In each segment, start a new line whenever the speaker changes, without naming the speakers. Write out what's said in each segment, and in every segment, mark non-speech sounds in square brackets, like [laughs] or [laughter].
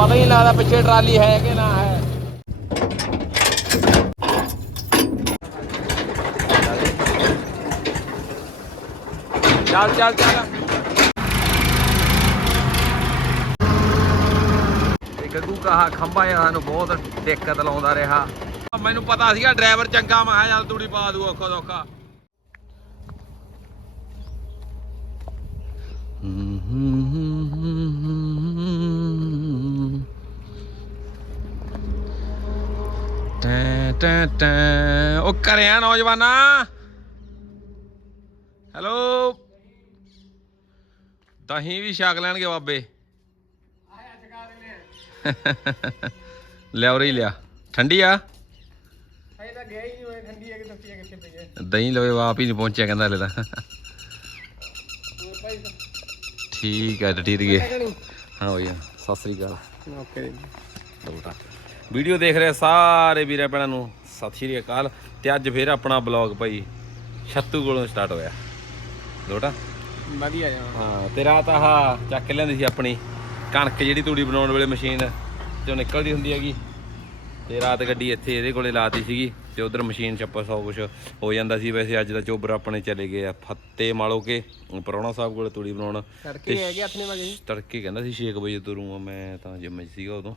ਪਤਾ ਹੀ ਨਹੀਂ ਲੱਗਦਾ ਪਿੱਛੇ ਟਰਾਲੀ ਹੈ ਕਿ ਨਾ ਹੈ। ਚੱਲ ਚੱਲ ਚੱਲ। ਇਹ ਗੱਗੂ ਕਹਾ ਖੰਭਾ ਜਿਹਾ ਸਾਨੂੰ ਬਹੁਤ ਦਿੱਕਤ ਲਾਉਂਦਾ ਰਿਹਾ। ਮੈਨੂੰ ਪਤਾ ਸੀਗਾ ਡਰਾਈਵਰ ਚੰਗਾ, ਮੈਂ ਕਿਹਾ ਚੱਲ ਤੂੜੀ ਪਾ ਦੂ ਔਖਾ ਸੌਖਾ ਟੈਂ ਟੈਂ ਟੈਂ। ਉਹ ਕਰਿਆ ਨੌਜਵਾਨਾ। ਹੈਲੋ। ਦਹੀਂ ਵੀ ਛਕ ਲੈਣਗੇ ਬਾਬੇ। ਲਿਆ ਉਰੇ ਲਿਆ। ਠੰਡੀ ਆ?
ਹਜੇ ਤਾਂ ਗਿਆ ਹੀ ਨਹੀਂ ਹੋਏ ਠੰਡੀ ਹੈ ਕਿ ਦੱਸੀ ਕਿੱਥੇ ਪਈ ਹੈ
ਦਹੀਂ ਲਵੇ ਆਪ ਹੀ ਨਹੀਂ ਪਹੁੰਚਿਆ ਕਹਿੰਦਾ ਹਲੇ ਤਾਂ। ਠੀਕ ਹੈ ਠੀਕ ਹੈ ਹਾਂ ਭਈਆ ਸਤਿ ਸ੍ਰੀ ਅਕਾਲ।
ਓਕੇ।
ਲੋਟਾ ਵੀਡੀਓ ਦੇਖ ਰਹੇ ਸਾਰੇ ਵੀਰਾਂ ਭੈਣਾਂ ਨੂੰ। ਸਤਿ ਸ਼੍ਰੀ ਅਕਾਲ। ਤੇ ਅੱਜ ਫੇਰ ਆਪਣਾ ਬਲੌਗ ਭਾਈ ਛੱਤੂ ਕੋਲੋਂ ਸਟਾਰਟ ਹੋਇਆ। ਲੋਟਾ?
ਵਧੀਆ ਜਾ
ਹਾਂ। ਤੇ ਰਾਤ ਆਹ ਚੱਕ ਲੈਂਦੀ ਸੀ ਆਪਣੀ ਕਣਕ ਜਿਹੜੀ ਤੂੜੀ ਬਣਾਉਣ ਵੇਲੇ ਮਸ਼ੀਨ ਚੋਂ ਨਿਕਲਦੀ ਹੁੰਦੀ ਹੈਗੀ। ਤੇ ਰਾਤ ਗੱਡੀ ਇੱਥੇ ਇਹਦੇ ਕੋਲੇ ਲਾਤੀ ਸੀਗੀ ਤੇ ਉਧਰ ਮਸ਼ੀਨ ਚੱਪਾ ਸੌ ਕੁਛ ਹੋ ਜਾਂਦਾ ਸੀ। ਵੈਸੇ ਅੱਜ ਦਾ ਚੋਬਰ ਆਪਣੇ ਚਲੇ ਗਏ ਆ ਫੱਤੇ ਮਾਲੋ ਕੇ ਪਰੌਣਾ ਸਾਹਿਬ ਕੋਲੇ ਤੂੜੀ ਬਣਾਉਣ।
ਤੜਕੇ ਕਿ ਹੱਥ ਨੇ ਵਜੇ
ਤੜਕੇ ਕਹਿੰਦਾ ਸੀ 6 ਵਜੇ ਤੁਰੂੰ ਆ ਮੈਂ ਤਾਂ ਜਿੰਮ 'ਚ ਸੀਗਾ ਉਦੋਂ।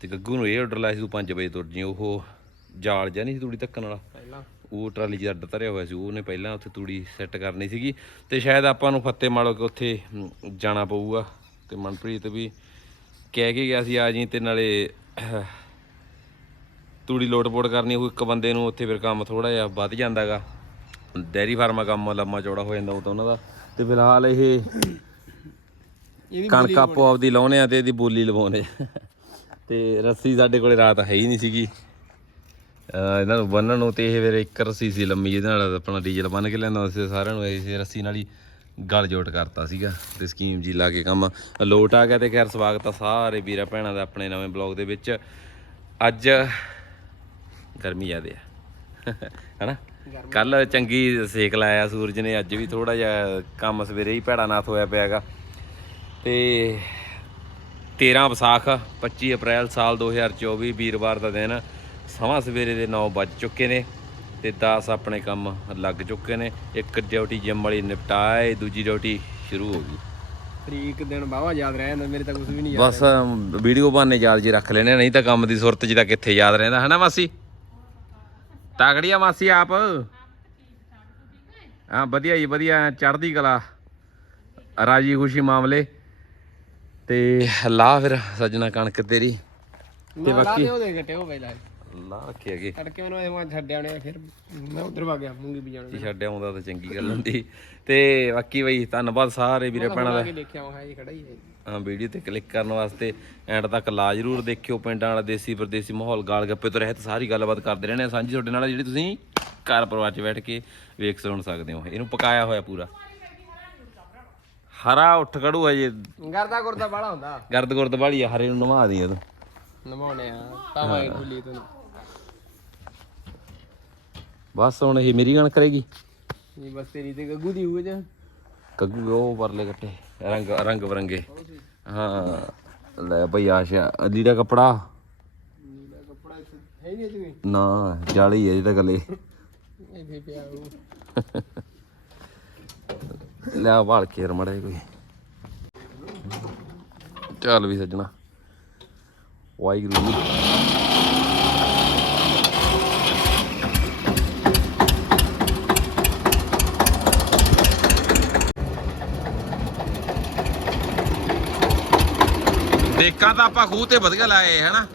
ਤੇ ਗੱਗੂ ਨੂੰ ਇਹ ਆਰਡਰ ਲਾਇਆ ਸੀ ਤੂੰ 5 ਵਜੇ ਤੁਰ ਜੀ ਉਹ ਜਾਲ ਜਿਹਾ ਨਹੀਂ ਸੀ ਤੂੜੀ ਧੱਕਣ ਵਾਲਾ।
ਪਹਿਲਾਂ।
ਉਹ ਟਰਾਲੀ 'ਚ ਅੱਡ ਧਰਿਆ ਹੋਇਆ ਸੀ। ਉਹਨੇ ਪਹਿਲਾਂ ਉੱਥੇ ਤੂੜੀ ਸੈੱਟ ਕਰਨੀ ਸੀਗੀ। ਤੇ ਸ਼ਾਇਦ ਆਪਾਂ ਨੂੰ ਫੱਤੇ ਮਾਲੋ ਕੇ ਉੱਥੇ ਜਾਣਾ ਪਊਗਾ। ਤੇ ਮਨਪ੍ਰੀਤ ਵੀ ਕਹਿ ਕੇ ਗਿਆ ਸੀ ਆ ਜੀ ਤੇ ਨਾਲੇ ਤੂੜੀ ਲੋਟ-ਪੋਟ ਕਰਨੀ ਉਹ ਇੱਕ ਬੰਦੇ ਨੂੰ ਉੱਥੇ ਫਿਰ ਕੰਮ ਥੋੜਾ ਜਿਹਾ ਵੱਧ ਜਾਂਦਾਗਾ। ਡੈਰੀ ਫਾਰਮਾ ਕੰਮ ਲੰਮਾ ਚੌੜਾ ਹੋ ਜਾਂਦਾ ਉਹ ਤਾਂ ਉਹਨਾਂ ਦਾ। ਤੇ ਫਿਲਹਾਲ ਇਹ ਕਣਕ ਆਪੋ ਆਪਦੀ ਲਾਉਣੇ ਆ ਤੇ ਇਹਦੀ ਬੋਲੀ ਲਵਾਉਣੇ ਤੇ ਰੱਸੀ ਸਾਡੇ ਕੋਲੇ ਰਾਤ ਹੈ ਹੀ ਨਹੀਂ ਸੀਗੀ। ਇਹਨਾਂ ਨੂੰ ਬੰਨਣ ਨੂੰ ਤੇ ਇਹ ਫਿਰ ਇੱਕ ਰੱਸੀ ਸੀ ਲੰਮੀ ਜਿਹਦੇ ਨਾਲ ਆਪਣਾ ਡੀਜ਼ਲ ਬੰਨ ਕੇ ਲੈਂਦਾ ਸੀ ਸਾਰਿਆਂ ਨੂੰ ਇਸੇ ਰੱਸੀ ਨਾਲ ਹੀ ਗਲ ਜੋਟ ਕਰਤਾ ਸੀਗਾ ਤੇ ਸਕੀਮ ਜੀ ਲਾ ਕੇ ਕੰਮ। ਲੋਟ ਆ ਗਿਆ ਤੇ ਖੈਰ ਸਵਾਗਤ ਆ ਸਾਰੇ ਵੀਰਾਂ ਭੈਣਾਂ ਦਾ ਆਪਣੇ ਨਵੇਂ ਬਲੌਗ ਦੇ ਵਿੱਚ। ਅੱਜ ਗਰਮੀ ਜ਼ਿਆਦੇ ਆ। ਹਨਾ? ਕੱਲ ਚੰਗੀ ਸੇਕ ਲਾਇਆ ਸੂਰਜ ਨੇ ਅੱਜ ਵੀ ਥੋੜਾ ਜਿਹਾ ਕੰਮ ਸਵੇਰੇ ਹੀ ਭੈੜਾ ਨਾਥ ਹੋਇਆ ਪਿਆਗਾ ਤੇ 13 ਵਿਸਾਖ 25 ਅਪ੍ਰੈਲ ਸਾਲ 2024 ਵੀਰਵਾਰ ਦਾ ਦਿਨ। ਸਮਾਂ ਸਵੇਰੇ ਦੇ 9 ਵੱਜ ਚੁੱਕੇ ਨੇ ਤੇ 10 ਆਪਣੇ ਕੰਮ ਲੱਗ ਚੁੱਕੇ ਨੇ। ਇੱਕ ਡਿਊਟੀ ਜਿਮ ਵਾਲੀ ਨਿਪਟਾਏ ਦੂਜੀ ਡਿਊਟੀ ਸ਼ੁਰੂ ਹੋ ਗਈ।
ਤਰੀਕ ਦਿਨ ਬਾਵਾ ਯਾਦ ਰਹਿ ਜਾਂਦਾ ਮੇਰੇ ਤਾਂ ਕੁਝ ਵੀ ਨਹੀਂ ਯਾਦ
ਬਸ ਵੀਡੀਓ ਬਾਨੇ ਯਾਦ ਜੀ ਰੱਖ ਲੈਣੇ ਨਹੀਂ ਤਾਂ ਕੰਮ ਦੀ ਸੁਰਤ ਜੀ ਤਾਂ ਕਿੱਥੇ ਯਾਦ ਰਹਿੰਦਾ ਹਨਾ ਮਾਸੀ? ਤਾਗੜੀ ਆ ਮਾਸੀ ਆਪ? ਹਾਂ ਵਧੀਆ ਜੀ ਵਧੀਆ ਚੜ੍ਹਦੀ ਕਲਾ। ਰਾਜੀ ਖੁਸ਼ੀ ਮਾਮਲੇ। ਤੇ ਲਾ ਫਿਰ ਸੱਜਣਾ ਕਣਕ ਤੇਰੀ।
ਤੇ ਬਾਕੀ ਉਹ ਦੇ ਘਟੇ ਉਹ ਪਹਿਲਾਂ
ਲਾ ਰੱਖੀ ਹੈਗੇ।
ਤੜਕੇ ਮੈਨੂੰ ਇਹ ਮੈਂ ਛੱਡਿਆ ਨੇ ਫਿਰ ਮੈਂ ਉਧਰ ਵਾ ਗਿਆ ਮੂੰਗੀ ਵੀ ਜਾਣਾ
ਛੱਡ ਆਉਂਦਾ ਤਾਂ ਚੰਗੀ ਗੱਲ ਹੁੰਦੀ। ਤੇ ਬਾਕੀ ਬਈ ਧੰਨਵਾਦ ਸਾਰੇ ਵੀਰੇ ਭੈਣਾਂ ਦਾ।
ਹੀ ਹੈ।
ਹਾਂ ਵੀਡੀਓ ਤੇ ਕਲਿੱਕ ਕਰਨ ਵਾਸਤੇ ਐਂਡ ਤੱਕ ਲਾ ਜਰੂਰ ਦੇਖਿਓ ਪਿੰਡਾਂ ਵਾਲਾ ਦੇਸੀ ਪਰਦੇਸੀ ਮਾਹੌਲ ਗਾਲ ਗੱਪੇ ਤੋਂ ਰਹਿਤ ਸਾਰੀ ਗੱਲਬਾਤ ਕਰਦੇ ਰਹਿੰਦੇ ਆ ਸਾਂਝੀ ਤੁਹਾਡੇ ਨਾਲ ਜਿਹੜੀ ਤੁਸੀਂ ਘਰ ਪਰਿਵਾਰ 'ਚ ਬੈਠ ਕੇ ਵੇਖ ਸੁਣ ਸਕਦੇ ਹੋ। ਇਹਨੂੰ ਪਕਾਇਆ ਹੋਇਆ ਪੂਰਾ। ਹਰਾ ਉੱਠ ਖੜੂ ਅਜੇ
ਗਰਦਾ ਗੁਰਦਾ ਬਾਲਾ ਹੁੰਦਾ।
ਗਰਦ ਗੁਰਦ ਵਾਲੀ ਆ ਹਰੇ ਨੂੰ ਨਵਾ ਦੀ ਤੂੰ।
ਆ ਤੈਨੂੰ।
ਬਸ ਹੁਣ ਇਹ ਮੇਰੀ ਗਣ ਕਰੇਗੀ
ਇਹ ਬਸ ਤੇਰੀ ਤੇ ਗੱਗੂ ਦੀ ਹੋਊ ਜਾਂ
ਕੱਗੂ ਉਹ ਪਰਲੇ ਕੱਟੇ ਰੰਗ ਰੰਗ ਬਰੰਗੇ। ਹਾਂ ਲੈ ਭਈ ਆਸ਼ਾ ਲੀੜਾ ਕੱਪੜਾ।
ਕੱਪੜਾ
ਨਾ ਜਾਲੀ ਹੈ ਤਾਂ ਗੱਲੇ
ਇੱਥੇ ਪਿਆ ਉਹ [laughs]
ਲੈ ਭਾਲ ਕੇ ਰਮੜਾ ਕੋਈ। ਚੱਲ ਵੀ ਸੱਜਣਾ। ਵਾਹਿਗੁਰੂ। ਜੀ ਦੇਖਾਂ ਤਾਂ ਆਪਾਂ ਖੂਹ ਤੇ ਵਧੀਆ ਲਾਏ ਹਨਾ?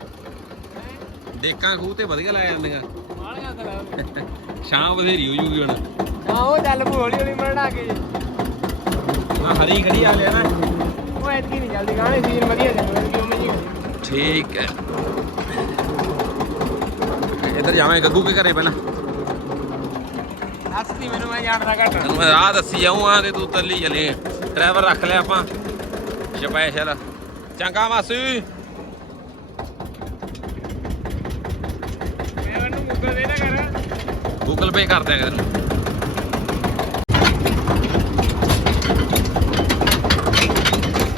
ਦੇਖਾਂ ਖੂਹ ਤੇ ਵਧੀਆ ਲਾਏ ਜਾਂਦੀਆਂ
ਮਾਲੀਆਂ ਕਰਾ
ਸ਼ਾਮ ਬਥੇਰੀ ਹੋ ਜੂਗੀ ਹੁਣ।
ਆਹੋ ਚੱਲ ਹੌਲੀ ਹੌਲੀ ਮਰਣਾ ਕੇ
ਆ ਹਰੀ ਖੜੀ ਆ ਲਿਆ ਨਾ।
ਉਹ ਐਤਕੀ ਨਹੀਂ ਚੱਲਦੀ ਗਾਣੇ ਸੀਨ ਵਧੀਆ ਚੱਲਦੇ ਕਿ ਉਵੇਂ ਜੀ
ਠੀਕ ਹੈ। ਇੱਧਰ ਜਾਵਾਂ ਗੱਗੂ ਕੇ ਘਰੇ ਪਹਿਲਾਂ।
ਹੱਸਦੀ ਮੈਨੂੰ ਮੈਂ ਜਾਣਦਾ ਘੱਟ।
ਤੈਨੂੰ ਮੈਂ ਰਾਹ ਦੱਸੀ ਜਾਊਂ ਆ ਤੇ ਤੂੰ ਤੱਲੀ ਚਲੇ ਡਰਾਈਵਰ ਰੱਖ ਲਿਆ ਆਪਾਂ। ਸਪੈਸ਼ਲ ਚੰਗਾ ਮਾਸੀ।
ਮੈਂ ਉਹਨੂੰ ਮੁੱਦਾ ਦੇ ਨਾ ਕਰ।
ਗੂਗਲ ਪੇ ਕਰ ਦਿਆ ਕਰ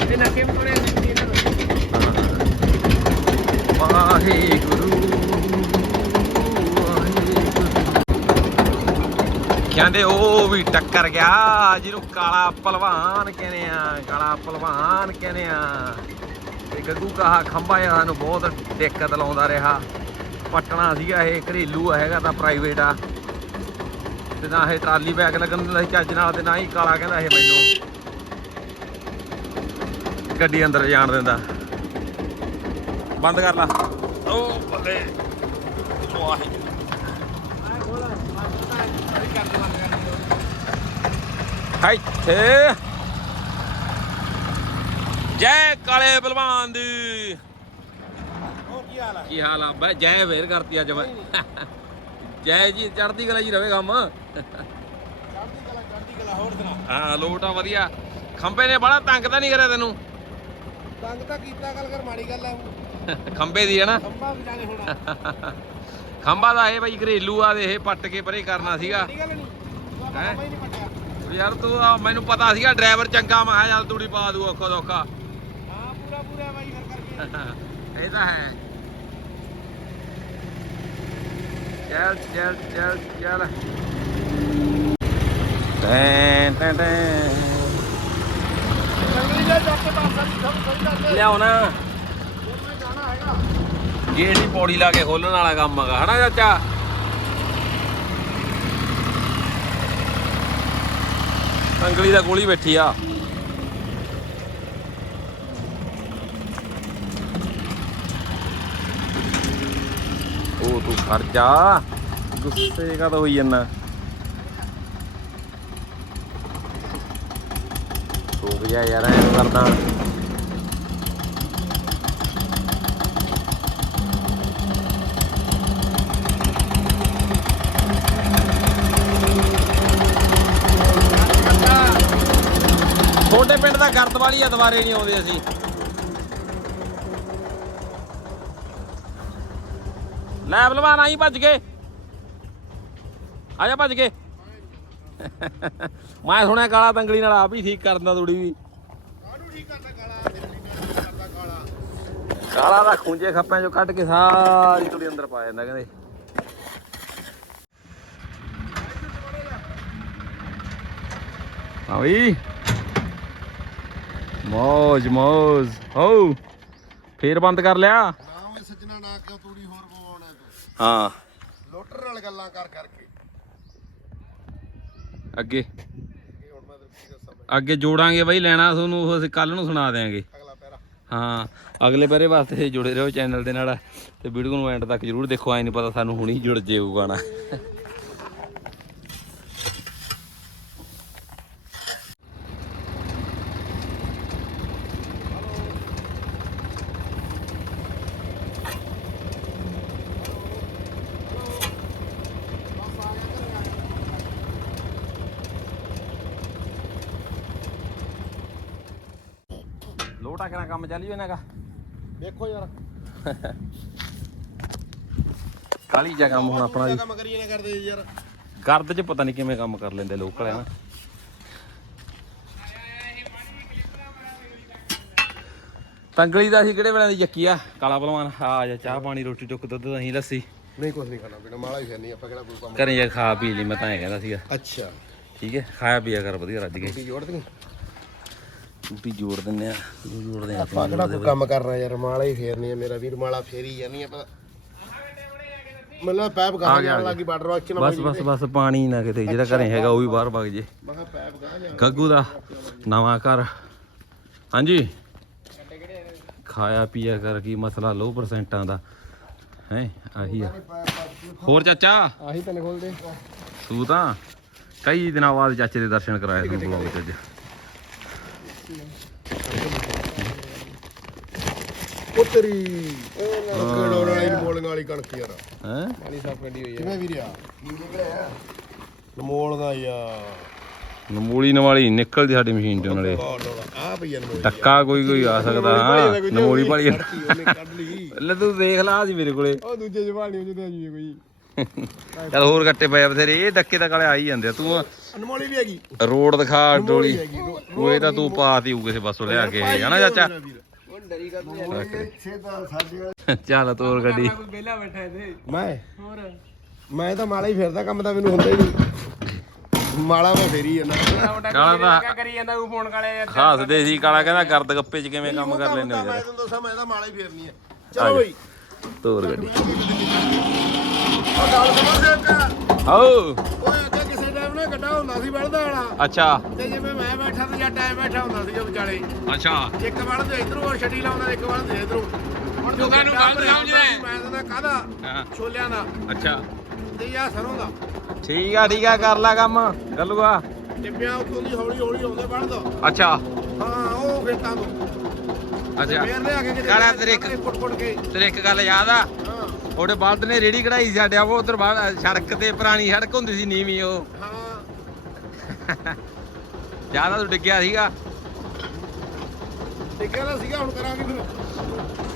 ਇਹ ਨੱਕੇ ਪੂਰੇ ਦਿੱਤੀ ਇਹਨਾਂ ਨੂੰ
ਵਾਹਿਗੁਰੂ ਕਹਿੰਦੇ ਉਹ ਵੀ ਟੱਕਰ ਗਿਆ, ਜਿਹਨੂੰ ਕਾਲਾ ਪਹਿਲਵਾਨ ਕਹਿੰਦੇ ਆ, ਕਾਲਾ ਪਹਿਲਵਾਨ ਕਹਿੰਦੇ ਆ। ਤੇ ਗੱਗੂ ਕਹਾ ਖੰਭਾ ਆ ਸਾਨੂੰ ਬਹੁਤ ਦਿੱਕਤ ਲਾਉਂਦਾ ਰਿਹਾ। ਪਟਣਾ ਸੀਗਾ ਇਹ, ਘਰੇਲੂ ਹੈਗਾ ਤਾਂ ਪ੍ਰਾਈਵੇਟ ਆ। ਤੇ ਨਾ ਇਹ ਟਰਾਲੀ ਬੈਗ ਲੱਗਣ ਦਿੰਦਾ ਸੀ ਚੱਜ ਨਾਲ ਤੇ ਨਾ ਹੀ ਕਾਲਾ ਕਹਿੰਦਾ ਇਹ ਮੈਨੂੰ। ਗੱਡੀ ਅੰਦਰ ਜਾਣ ਦਿੰਦਾ। ਬੰਦ ਕਰ ਲਾ। ਉਹ ਬੱਲੇ ਵਾਹਿਗੁਰੂ ਹਾਈ ਤੇ ਜੈ ਕਾਲੇ ਬਲਵਾਨ ਦੀ।
ਹੋਰ ਕੀ ਹਾਲ ਆ?
ਕੀ ਹਾਲ ਆ? ਬਈ ਜੈ ਫੇਰ ਕਰਤੀ ਅੱਜ ਮੈਂ। ਜੈ ਜੀ ਚੜਦੀ ਕਲਾ ਜੀ ਰਵੇ ਕੰਮ।
ਚੜ੍ਹਦੀ ਕਲਾ ਚੜ੍ਹਦੀ ਕਲਾ ਹੋਰ ਸੁਣਾ?
ਹਾਂ ਲੋਟ ਆ ਵਧੀਆ। ਖੰਬੇ ਨੇ ਬੜਾ ਤੰਗ ਤਾਂ ਨਹੀਂ ਕਰਿਆ ਤੈਨੂੰ?
ਤੰਗ ਤਾਂ ਕੀਤਾ ਗੱਲ ਕਰ ਮਾੜੀ ਗੱਲ ਆ।
ਖੰਬੇ ਦੀ ਹੈ ਨਾ।
ਖੰਭਾ ਵੀ ਜਾਣੇ ਹੋਣਾ। [laughs]
ਖੰਭਾ ਦਾ ਇਹ ਬਾਈ ਘਰੇਲੂ ਆ ਤੇ ਇਹ ਪੱਟ ਕੇ ਪਰੇ ਕਰਨਾ ਸੀਗਾ। ਹੈਂ? ਯਾਰ ਤੂੰ ਆ ਮੈਨੂੰ ਪਤਾ ਸੀਗਾ ਡਰਾਈਵਰ ਚੰਗਾ ਮੈਂ ਕਿਹਾ ਚੱਲ ਤੂੜੀ ਪਾ ਦੂ ਔਖਾ ਸੌਖਾ।
ਹਾਂ। ਪੂਰਾ ਪੂਰਾ ਬਾਈ ਫਿਰ ਕਰਕੇ
ਇਹ ਤਾਂ ਹੈ ਚੱਲ ਚੱਲ ਚੱਲ ਚੱਲ ਟੈਂ ਟੈਂ ਟੈਂ
ਦੇ ਮੈਂ ਜਾਣਾ ਹੈਗਾ।
ਗੇਟ ਹੀ ਪੌੜੀ ਲਾ ਕੇ ਖੋਲਣ ਵਾਲਾ ਕੰਮ ਹੈਗਾ, ਹਨਾ ਚਾਚਾ? ਅੰਗਲੀ ਦਾ ਗੋਲੀ ਬੈਠੀ ਆ। ਉਹ ਤੂੰ ਖਰਚਾ ਗੁੱਸੇ ਕਾ ਹੋਈ ਜਾਂਦਾ? ਰੁਕ ਜਾ ਯਾਰ, ਐਂ ਕਰਦਾ। ਛੋਟੇ ਪਿੰਡ ਦਾ ਗਰਦ ਵਾਲੀ ਆ ਦੁਬਾਰੇ ਨਹੀਂ ਆਉਂਦੇ ਅਸੀਂ। ਲੈ ਬਲਵਾਨ ਆਈ ਭੱਜ ਕੇ। ਆ ਜਾ ਭੱਜ ਕੇ। ਮੈਂ ਸੁਣਿਆ ਕਾਲਾ ਤੰਗਲੀ ਨਾਲ ਆਪ ਹੀ ਠੀਕ ਕਰ ਦਿੰਦਾ ਤੂੜੀ ਵੀ।
ਕਾਹਨੂੰ ਠੀਕ ਕਰਦਾ ਕਾਲਾ? ਕਰਦਾ ਕਾਲਾ।
ਕਾਲਾ ਦਾ ਖੂੰਜੇ ਖੱਪਿਆਂ ਚੋਂ ਕੱਢ ਕੇ ਸਾਰੀ ਤੂੜੀ ਅੰਦਰ ਪਾ ਜਾਂਦਾ ਕਹਿੰਦੇ। ਵੀ ਮੌਜ ਮੌਜ। ਹੋ ਫੇਰ ਬੰਦ ਕਰ ਲਿਆ।
ਨਾ ਓਏ ਸੱਜਣਾ ਨਾ ਕਿਉਂ ਤੂੜੀ ਹੋਰ ਪਵਾਉਣਾ ਤੂੰ।
ਹਾਂ।
ਲੋਟਰ ਨਾਲ ਗੱਲਾਂ ਕਰ ਕਰਕੇ।
ਅੱਗੇ।
ਇਹ ਹੁਣ ਮੈਂ ਤੈਨੂੰ ਕੀ ਦੱਸਾਂ ਬਈ।
ਅੱਗੇ ਜੋੜਾਂਗੇ ਬਾਈ ਲੈਣਾ ਤੁਹਾਨੂੰ ਉਹ ਅਸੀਂ ਕੱਲ ਨੂੰ ਸੁਣਾ ਦੇਾਂਗੇ
ਅਗਲਾ ਪੈਰਾ।
ਹਾਂ ਅਗਲੇ ਪਹਿਰੇ ਵਾਸਤੇ ਜੁੜੇ ਰਹੋ ਚੈਨਲ ਦੇ ਨਾਲ। ਤੇ ਵੀਡੀਓ ਨੂੰ ਐਂਡ ਤੱਕ ਜਰੂਰ ਦੇਖੋ ਐ ਨਹੀਂ ਪਤਾ ਸਾਨੂੰ ਹੁਣੀ ਜੁੜ ਜਾਊਗਾ ਨਾ। ਲੋਟਾ ਕਿਹੜਾ ਕੰਮ ਚੱਲੀ ਇਹਨਾਂ ਦਾ?
ਦੇਖੋ ਯਾਰ।
ਕਾਲੀ ਜਿਹਾ ਕੰਮ ਹੁਣ ਆਪਣਾ
ਕੰਮ ਕਰੀਏ ਨਾ ਕਰਦੇ ਯਾਰ।
ਕਰਦ ਚ ਪਤਾ ਨਹੀਂ ਕਿਵੇਂ ਕੰਮ ਕਰ ਲੈਂਦੇ ਲੋਕ ਵਾਲੇ ਨਾ। ਤੰਗਲੀ ਦਾ ਅਸੀਂ ਕਿਹੜੇ ਵੇਲੇ ਦੀ ਚੱਕੀ ਆ? ਕਾਲਾ ਪਹਿਲਵਾਨ ਆ ਜਾ ਚਾਹ ਪਾਣੀ ਰੋਟੀ ਟੁੱਕ ਦੁੱਧ ਦਹੀਂ ਲੱਸੀ।
ਨਹੀਂ ਕੁਝ ਨਹੀਂ ਖਾਣਾ ਪੀਣਾ ਮਾਲਾ ਹੀ ਫਿਰ ਨਹੀਂ ਆਪਾਂ ਕਿਹੜਾ ਕੋਈ ਕੰਮ
ਘਰੇ ਜਾ ਖਾ ਪੀ ਲਈ ਮੈਂ ਤਾਂ ਐਂ ਕਹਿੰਦਾ ਸੀਗਾ।
ਅੱਛਾ।
ਠੀਕ ਹੈ ਖਾਇਆ ਪੀਆ ਕਰ ਵਧੀਆ ਰੱਜ ਕੇ
ਕੀ ਜੋੜ ਦੇ
ਰੋਟੀ ਜੋੜ ਦਿੰਨੇ ਆ। ਤੂੰ ਜੋੜਦੇ ਆ।
ਆਪਾਂ ਕਿਹੜਾ ਕੋਈ ਕੰਮ ਕਰਨਾ ਯਾਰ ਮਾਲਾ ਹੀ ਫੇਰਨੀ ਆ ਮੇਰਾ ਵੀਰ ਮਾਲਾ ਫੇਰੀ ਜਾਨੀ ਆ ਪਤਾ ਮਤਲਬ ਪੈਪ
ਆ
ਗਾ
ਗਿਆ,
ਜਾਣ ਲੱਗੀ ਬਾਰਡਰ ਵਾਚ ਨਾ
ਬਸ ਬਸ ਬਸ ਪਾਣੀ ਨਾ ਕਿਤੇ ਜਿਹੜਾ ਘਰੇ ਹੈਗਾ ਉਹ ਵੀ ਬਾਹਰ ਵਗ ਜੇ।
ਮੈਂ ਕਿਹਾ ਪੈਪ ਗਾ ਜਾ
ਗੱਗੂ ਦਾ ਨਵਾਂ ਘਰ। ਹਾਂਜੀ। ਖਾਇਆ ਪੀਆ ਕਰ ਕੀ ਮਸਲਾ? ਲੋ ਪਰਸੈਂਟਾਂ ਦਾ। ਹੈ ਆਹੀ ਆ। ਹੋਰ ਚਾਚਾ?
ਆਹੀ ਤੈਨੂੰ ਖੋਲ ਦੇ
ਤੂੰ ਤਾਂ ਕਈ ਦਿਨਾਂ ਬਾਅਦ ਚਾਚੇ ਦੇ ਦਰਸ਼ਨ ਕਰਾਏ ਤੂੰ ਬਲੌਗ ਚ ਅੱਜ।
ਉਤਰੀ ਉਹ ਕਿਹੜੋ ਵਾਲੀ ਮੋਲੀਆਂ ਵਾਲੀ ਕਣਕ ਯਾਰ?
ਹੈ?
ਪਾਣੀ ਸਾਫ਼ ਕੱਢੀ ਹੋਈ ਆ। ਕਿਵੇਂ ਵੀਰਿਆ? ਕੀ ਨਿਕਲਿਆ? ਨਮੋਲ ਦਾ ਯਾਰ
ਨਮੂਲੀ ਨਵਾਲੀ ਨਿਕਲਦੀ ਸਾਡੀ ਮਸ਼ੀਨ ਚੋਂ ਨਾਲੇ।
ਆ ਭਈਆ ਨਮੋਲ
ਟੱਕਾ ਕੋਈ ਕੋਈ ਆ ਸਕਦਾ ਹਾਂ ਨਮੂਲੀ ਭਾਲੀ
ਉਹਨੇ ਕੱਢ ਲਈ।
ਲੈ ਤੂੰ ਦੇਖ ਲਾ ਸੀ ਮੇਰੇ ਕੋਲੇ।
ਉਹ ਦੂਜੇ ਜਵਾਨੀ ਉਹਦੇ ਆ ਜੀ ਕੋਈ।
ਚੱਲ ਹੋਰ ਕੱਟੇ ਪਏ ਆ ਬਥੇਰੇ ਇਹ ਡੱਕੇ ਤਾਂ ਕਾਲੇ ਆ ਹੀ ਜਾਂਦੇ ਆ। ਤੂੰ
ਅਨਮੋਲੀ ਵੀ ਹੈਗੀ।
ਰੋਡ ਦਿਖਾ ਡੋਲੀ। ਉਹ ਇਹ ਤਾਂ ਤੂੰ ਪਾਤੀ ਹੋਊ ਕਿਸੇ ਪਾਸੋਂ ਲਿਆ ਕੇ ਹਨਾ ਚਾਚਾ?
ਉਹ ਡਰੀ ਕਰਦੇ ਇੱਥੇ ਤਾਂ ਸਾਡੇ
ਚੱਲ ਤੋਰ ਗੱਡੀ।
ਕੋਈ ਵਿਹਲਾ ਬੈਠਾ ਇਹਦੇ
ਮੈਂ?
ਹੋਰ?
ਮੈਂ ਤਾਂ ਮਾਲਾ ਹੀ ਫਿਰਦਾ ਕੰਮ ਤਾਂ ਮੈਨੂੰ ਹੁੰਦਾ ਹੀ ਨਹੀਂ। ਮਾਲਾ ਮੈਂ ਫੇਰੀ ਜਾਂਦਾ।
ਕਾਲਾ ਤਾਂ
ਕਰੀ ਜਾਂਦਾ ਉਹ ਫੋਨ ਕਾਲੇ ਯਾਰ
ਹੱਸਦੇ ਸੀ ਕਾਲਾ ਕਹਿੰਦਾ ਗਰਦ ਗੱਪੇ ਚ ਕਿਵੇਂ ਕੰਮ ਕਰ ਲੈਂਦੇ ਹੋ
ਮੈਂ ਤੁਹਾਨੂੰ ਦੱਸਾਂ ਮੈਂ ਤਾਂ ਮਾਲਾ ਹੀ ਫੇਰਨੀ ਹੈ ਚਲੋ ਬਈ।
ਤੋਰ ਗੱਡੀ। ਆਓ
ਓਏ ਅੱਗੇ ਕਿਸੇ ਟਾਈਮ ਨਾ ਗੱਡਾ ਹੁੰਦਾ ਸੀ ਬਲਦਾ ਵਾਲਾ।
ਅੱਛਾ।
ਤੇ ਜਿਵੇਂ ਮੈਂ ਬੈਠਾ ਤੇ ਜਾਂ ਟਾਈਮ ਬੈਠਾ ਹੁੰਦਾ ਸੀ ਉਹ ਵਿਚਾਲੇ।
ਅੱਛਾ।
ਇੱਕ ਬਲਦ ਇਧਰੋਂ ਔਰ ਛੱਡੀ ਲਾਉਂਦਾ ਇੱਕ ਬਲਦ ਇਧਰੋਂ। ਹੁਣ
ਤੂੰ ਕਾਹਨੂੰ ਗਲਤ ਸਮਝਦਾ ਹੈ?
ਮੈਂ ਕਾਹਦਾ?
ਹਾਂ।
ਛੋਲਿਆਂ ਦਾ।
ਅੱਛਾ।
ਤੇ ਜਾਂ ਸਰੋਂ ਦਾ।
ਠੀਕ ਆ ਠੀਕ ਆ ਕਰ ਲੈ ਕੰਮ ਗੱਲੂਆ।
ਟਿੱਬਿਆਂ ਉੱਤੋਂ ਦੀ ਹੌਲੀ ਹੌਲੀ ਆਉਂਦੇ ਬਲਦ
ਅੱਛਾ।
ਹਾਂ ਉਹ ਖੇਤਾਂ ਤੋਂ।
ਅੱਛਾ। ਕਾਲਾ ਤੇਰੇ ਇੱਕ- ਤੇਰੇ ਇੱਕ ਗੱਲ ਯਾਦ ਆ? ਉਹਦੇ ਬਲਦ ਨੇ ਰੇੜੀ ਕਢਾਈ ਸਾਡੇ ਉਹ ਉਧਰ ਸੜਕ ਤੇ ਪੁਰਾਣੀ ਸੜਕ ਹੁੰਦੀ ਸੀ ਨੀਵੀਂ ਉਹ। [laughs] ਜ਼ਿਆਦਾ ਤੂੰ ਡਿੱਗਿਆ ਸੀਗਾ।
ਟਿੱਕਿਆ ਤਾਂ ਸੀਗਾ ਹੁਣ ਕਰਾਂਗੇ ਫਿਰ।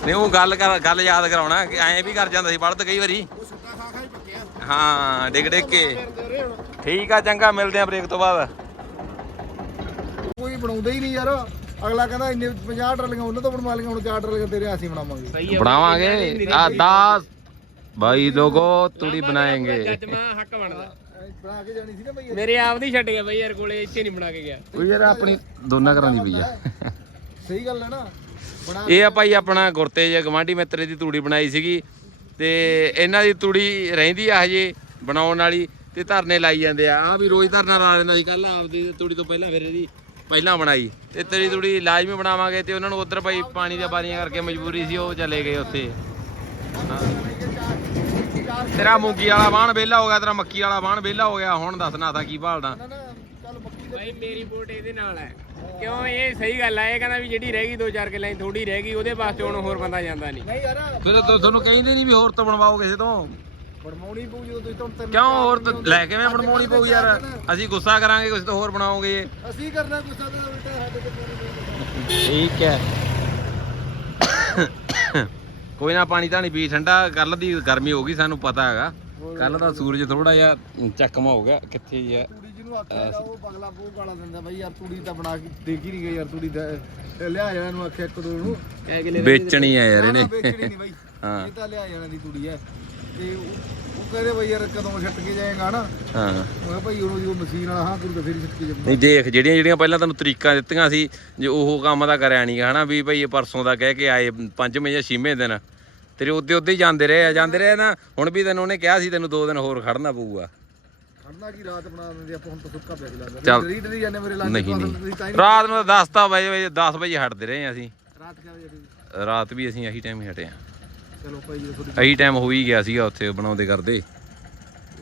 ਨਹੀਂ ਉਹ ਗੱਲ ਕਰ ਗੱਲ ਯਾਦ ਕਰਾਉਣਾ ਕਿ ਐਂ ਵੀ ਕਰ ਜਾਂਦਾ ਸੀ ਬਲਦ ਕਈ ਵਾਰੀ।
ਉਹ ਸੁੱਕਾ ਖਾ ਖਾ ਹੀ ਪੱਕਿਆ।
ਹਾਂ ਡਿੱਗ ਡਿੱਗ ਕੇ।
ਫਿਰਦੇ ਰਹੇ ਹੁਣ।
ਠੀਕ ਆ ਚੰਗਾ ਮਿਲਦੇ ਆ ਬ੍ਰੇਕ ਤੋਂ ਬਾਅਦ।
ਕੋਈ ਬਣਾਉਂਦਾ ਹੀ ਨਹੀਂ ਯਾਰ। ਅਗਲਾ ਕਹਿੰਦਾ ਇੰਨੇ 50 ਟਰਾਲੀਆਂ ਉਹਨਾਂ ਤੋਂ ਬਣਵਾ ਲਈਆਂ ਹੁਣ 4 ਟਰਾਲੀਆਂ ਤੇਰੇ ਅਸੀਂ ਬਣਾਵਾਂਗੇ।
ਸਹੀ
ਬਣਾਵਾਂਗੇ। ਆ 10 ਭਾਈ ਲੋਗੋ ਤੁੜੀ ਬਣਾਏਂਗੇ।
ਜੱਜ ਮੈਂ ਹੱਕ ਬਣਦਾ।
ਬਣਾ ਕੇ ਜਾਣੀ ਸੀ ਨਾ ਬਈ
ਮੇਰੇ ਆਪ ਦੀ ਛੱਡ ਗਿਆ ਬਈ ਯਾਰ ਕੋਲੇ ਇੱਥੇ ਨਹੀਂ ਬਣਾ ਕੇ ਗਿਆ।
ਉਹ ਯਾਰ ਆਪਣੀ ਦੋਨਾਂ ਘਰਾਂ ਦੀ ਪਈ ਆ।
ਸਹੀ ਗੱਲ ਹੈ ਨਾ।
ਇਹ ਆ ਭਾਈ ਆਪਣਾ ਗੁਰਤੇਜ ਗਵਾਂਢੀ ਮਿੱਤਰੇ ਦੀ ਤੂੜੀ ਬਣਾਈ ਸੀਗੀ ਤੇ ਇਹਨਾਂ ਦੀ ਤੂੜੀ ਰਹਿੰਦੀ ਆ ਹਜੇ ਬਣਾਉਣ ਵਾਲੀ ਤੇ ਧਰਨੇ ਲਾਈ ਜਾਂਦੇ ਆ। ਆ ਵੀ ਰੋਜ਼ ਧਰਨਾ ਲਾ ਦਿੰਦਾ ਸੀ ਕੱਲ ਆਪਦੀ ਤੂੜੀ ਤੋਂ ਪਹਿਲਾਂ ਫਿਰ ਇਹਦੀ ਪਹਿਲਾਂ ਬਣਾਈ। ਤੇ ਤੇਰੀ ਤੂੜੀ ਲਾਜ਼ਮੀ ਬਣਾਵਾਂਗੇ ਤੇ ਉਹਨਾਂ ਨੂੰ ਉਧਰ ਭਾਈ ਪਾਣੀ ਦੀਆਂ ਬਾਰੀਆਂ ਕਰਕੇ ਮਜਬੂਰੀ ਸੀ ਉਹ ਚਲੇ ਗਏ ਉੱਥੇ। ਹਾਂ। ਤੇਰਾ ਮੂੰਗੀ ਵਾਲਾ ਬਾਣ ਵਿਹਲਾ ਹੋ ਗਿਆ ਤੇਰਾ ਮੱਕੀ ਵਾਲਾ ਬਾਣ ਵਿਹਲਾ ਹੋ ਗਿਆ। ਹੁਣ ਦੱਸ ਨਾ ਤਾਂ ਕੀ ਭਾਲਦਾ।
ਨਾ ਚੱਲ ਬੱਕੀ
ਬਈ ਮੇਰੀ ਵੋਟ ਇਹਦੇ ਨਾਲ ਹੈ। ਕਿਉਂ? ਇਹ ਸਹੀ ਗੱਲ ਹੈ ਇਹ ਕਹਿੰਦਾ ਵੀ ਜਿਹੜੀ ਰਹਿ ਗਈ ਦੋ ਚਾਰ ਕਿੱਲਾਂ ਥੋੜੀ ਰਹਿ ਗਈ ਉਹਦੇ ਵਾਸਤੇ ਹੁਣ ਹੋਰ ਬੰਦਾ ਜਾਂਦਾ ਨਹੀਂ।
ਨਹੀਂ ਯਾਰ
ਫਿਰ ਤਾਂ ਤੁਹਾਨੂੰ ਕਹਿੰਦੇ ਨਹੀਂ ਵੀ ਹੋਰ ਤੋਂ ਬਣਵਾਓ ਕਿਸੇ ਤੋਂ।
ਬਣਵਾਉਣੀ ਪਊ ਜਦੋਂ ਤੁਸੀਂ ਤੁਹਾਨੂੰ ਤਿੰਨ
ਕਿਉਂ ਹੋਰ ਤਾਂ ਲੈ ਕਿਵੇਂ ਬਣਵਾਉਣੀ ਪਊ ਯਾਰ? ਅਸੀਂ ਗੁੱਸਾ ਕਰਾਂਗੇ ਕੁਝ ਤਾਂ ਹੋਰ ਬਣਾਓਗੇ।
ਅਸੀਂ ਕਰਨਾ ਗੁੱਸਾ ਤੇ ਉਲਟਾ ਸਾਡੇ ਤੇ ਪੂਰੀ
ਠੀਕ ਹੈ। ਕੋਈ ਨਾ ਪਾਣੀ ਤਾਂ ਨਹੀਂ ਪੀ ਠੰਡਾ ਕੱਲ ਦੀ ਗਰਮੀ ਹੋ ਗਈ ਸਾਨੂੰ ਪਤਾ ਹੈਗਾ। ਕੱਲ ਦਾ ਸੂਰਜ ਥੋੜਾ ਜਿਹਾ ਚੱਕਮਾ ਹੋ ਗਿਆ ਕਿੱਥੇ ਜਿਹਾ
ਤੂੜੀ ਜਿਹਨੂੰ ਆਖਿਆ ਉਹ ਬਗਲਾ ਬੂ ਗਾਲਾ ਦਿੰਦਾ ਬਈ ਯਾਰ ਤੂੜੀ ਤਾਂ ਬਣਾ ਕੇ ਦੇਖ ਹੀ ਨਹੀਂ ਗਈ ਯਾਰ ਤੂੜੀ ਦਾ ਲਿਆ ਜਾਣਾ ਨੂੰ ਆਖਿਆ ਇੱਕ ਦੋ ਨੂੰ।
ਕਹਿ ਕੇ
ਵੇਚਣੀ ਆ ਯਾਰ
ਨਾ, ਨਾ,
ਇਹਨੇ।
ਵੇਚਣੀ ਨਹੀਂ ਬਈ
ਹਾਂ।
ਇਹ ਤਾਂ ਲਿਆ ਜਾਣਾ ਦੀ ਤੂੜੀ ਹੈ। ਤੇ ਉਹ ਉਹ ਕਹਿੰਦੇ ਬਈ ਯਾਰ ਕਦੋਂ ਛੱਟ ਕੇ ਜਾਏਗਾ ਨਾ।
ਹਾਂ।
ਮੈਂ ਕਿਹਾ ਭਾਈ ਉਹ ਜੋ ਮਸ਼ੀਨ ਵਾਲਾ ਹਾਂ ਕਰੂ ਤਾਂ ਫਿਰ ਹੀ ਛੱਟ ਕੇ ਜਾਊਗਾ।
ਨਹੀਂ ਦੇਖ ਜਿਹੜੀਆਂ ਜਿਹੜੀਆਂ ਪਹਿਲਾਂ ਤੁਹਾਨੂੰ ਤਰੀਕਾਂ ਦਿੱਤੀਆਂ ਸੀ ਜੇ ਉਹ ਕੰਮ ਦਾ ਕਰਿਆ ਨਹੀਂ ਹਨਾ ਵੀ ਭਈ ਇਹ ਪਰਸੋਂ ਦਾ ਕਹਿ ਕੇ ਆਏ ਪੰਜਵੇਂ ਜਾਂ ਛੇਵੇਂ ਦਿਨ। ਤੇਰੇ ਉੱਤੇ ਉੱਤੇ ਹੀ ਜਾਂਦੇ ਰਹੇ ਆ ਜਾਂਦੇ ਰਹੇ ਨਾ। ਹੁਣ ਵੀ ਤੈਨੂੰ ਉਹਨੇ ਕਿਹਾ ਸੀ ਤੈਨੂੰ ਦੋ ਦਿਨ ਹੋਰ ਖੜਨਾ ਪਊਗਾ।
ਖੜਨਾ ਕੀ ਰਾਤ ਬਣਾ ਦਿੰਦੇ ਆਪਾਂ ਹੁਣ ਤਾਂ ਸੁੱਕਾ ਪਿਆ ਲੱਗਦਾ
ਚੱਲ।
ਰੀਡ ਨਹੀਂ ਜਾਂਦੇ ਮੇਰੇ ਲਾਗੇ
ਨਹੀਂ
ਤੁਸੀਂ
ਨਹੀਂ।
ਤਾਂ ਹੀ
ਰਾਤ ਨੂੰ ਤਾਂ 10 ਤਾਂ ਵਜੇ ਵਜੇ 10 ਵਜੇ ਹਟਦੇ ਰਹੇ ਆ ਅਸੀਂ।
ਰਾਤ ਕਿਆ ਵਜੇ ਦੀ?
ਰਾਤ ਵੀ ਅਸੀਂ ਇਹੀ ਟਾਈਮ ਹੀ ਹਟੇ ਆ।
ਚਲੋ ਭਾਈ ਜੀ ਤੁਹਾਡੀ
ਇਹੀ ਟਾਈਮ ਹੋ ਹੀ ਗਿਆ ਸੀਗਾ ਉੱਥੇ ਬਣਾਉਂਦੇ ਕਰਦੇ।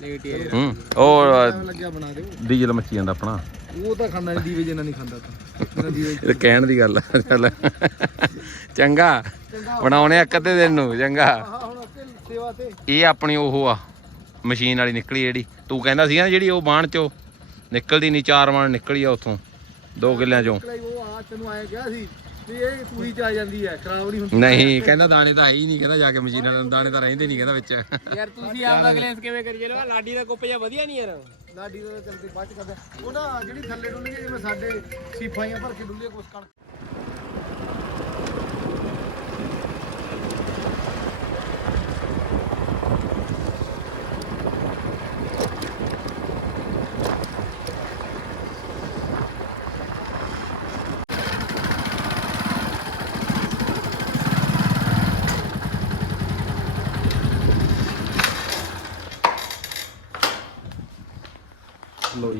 ਲੇਟ ਹੀ ਹੈ
ਹੂੰ ਉਹ
ਟਾਈਮ ਲੱਗਿਆ ਬਣਾ ਦਿਓ।
ਡੀਜ਼ਲ ਮੱਚੀ ਜਾਂਦਾ ਆਪਣਾ।
ਉਹ ਤਾਂ ਖਾਂਦਾ ਨਹੀਂ ਦੀਵੇ ਜਿੰਨਾ ਨਹੀਂ ਖਾਂਦਾ ਤਾਂ। ਮੇਰਾ ਦੀਵੇ
ਇਹ ਕਹਿਣ ਦੀ ਗੱਲ ਆ, ਚੱਲ। ਚੰਗਾ ਬਣਾਉਣੇ ਆ ਕਦੇ ਦਿਨ ਨੂੰ ਚੰਗਾ।
ਹਾਂ ਹੁਣ ਅੱਗੇ ਸੇਵਾ ਤੇ।
ਇਹ ਆਪਣੀ ਉਹ ਆ ਮਸ਼ੀਨ ਵਾਲੀ ਨਿਕਲੀ ਜਿਹੜੀ। ਤੂੰ ਕਹਿੰਦਾ ਸੀ ਨਾ ਜਿਹੜੀ ਉਹ ਬਾਣ ਚੋਂ ਨਿਕਲਦੀ ਨਹੀਂ ਚਾਰ ਬਾਣ ਨਿਕਲੀ ਆ ਉੱਥੋਂ ਦੋ ਕਿੱਲਿਆਂ ਚੋਂ।
ਨਿਕਲਿਆ ਹੀ ਉਹ ਆ ਤੈਨੂੰ ਆਇਆ ਕਿਹਾ ਸੀ। ਵੀ ਇਹ ਤੂੜੀ ਚ ਆ ਜਾਂਦੀ ਹੈ ਖਰਾਬ ਨਹੀਂ ਹੁੰਦੀ।
ਨਹੀਂ ਕਹਿੰਦਾ ਦਾਣੇ ਤਾਂ ਹੈ ਹੀ ਨਹੀਂ ਕਹਿੰਦਾ ਜਾ ਕੇ ਮਸ਼ੀਨ ਵਾਲੇ ਨੂੰ ਦਾਣੇ ਤਾਂ ਰਹਿੰਦੇ ਨਹੀਂ ਕਹਿੰਦਾ ਵਿੱਚ।
ਯਾਰ ਤੁਸੀਂ ਆਪ ਦਾ ਗਲੇਸ ਕਿਵੇਂ ਕਰੀ ਚਲੋ ਲਾਡੀ ਦਾ ਕੁੱਪ ਜਿਹਾ ਵਧੀਆ ਨਹੀਂ ਯਾਰ।
ਲਾਡੀ ਦਾ ਚਲਦੇ ਬਾਅਦ ਚ ਕਰਦਾ ਉਹ ਨਾ ਜਿਹੜੀ ਥੱਲੇ ਡੁੱਲੀ ਜਿਵੇਂ ਸਾਡੇ ਸੀਫਾਈਆਂ ਭਰ ਕੇ ਡੁੱਲੀ ਕੁਛ ਕਣ